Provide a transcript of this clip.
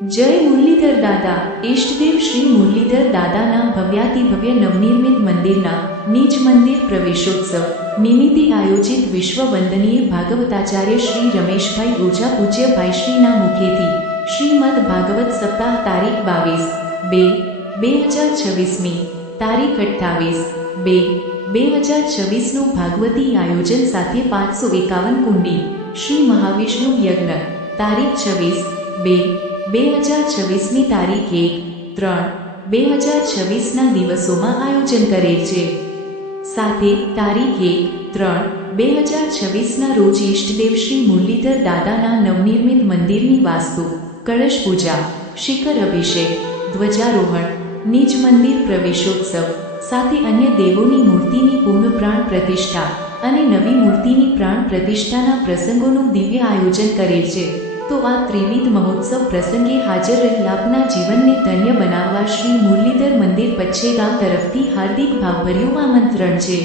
જય મુરલીધર દાદા। ઇષ્ટદેવ શ્રી મુરલીધર દાદાના ભવ્યાતિભવ્ય નવનિર્મિત મંદિરના નીચ મંદિર પ્રવેશોત્સવ નિમિત્તે આયોજિત વિશ્વ વંદનીય ભાગવતાચાર્ય શ્રી રમેશભાઈ ઓઝા પૂજ્ય ભાઈશ્રીના મુખેથી શ્રીમદ ભાગવત સપ્તાહ તારીખ 22/2/2026 તારીખ 28/2/2026નું ભાગવતી આયોજન સાથે 551 કુંડી શ્રી મહાવિષ્ણુ યજ્ઞ તારીખ 26/2/2026ની તારીખ 1/3/2026ના દિવસોમાં આયોજન કરેલ છે। સાથે તારીખ 1/3/2026ના રોજ ઇષ્ટદેવ શ્રી મુરલીધર દાદાના નવનિર્મિત મંદિરની વાસ્તુ કળશ પૂજા, શિખર અભિષેક, ધ્વજારોહણ, નીચ મંદિર પ્રવેશોત્સવ સાથે અન્ય દેવોની મૂર્તિની પૂર્ણ પ્રાણ પ્રતિષ્ઠા અને નવી મૂર્તિની પ્રાણ પ્રતિષ્ઠાના પ્રસંગોનું દિવ્ય આયોજન કરેલ છે। તો આ ત્રિવિધ મહોત્સવ પ્રસંગે હાજર રહી આપના જીવનને ધન્ય બનાવવા શ્રી મુરલીધર મંદિર પચ્છેગામ તરફથી હાર્દિક ભાવભર્યું આમંત્રણ છે।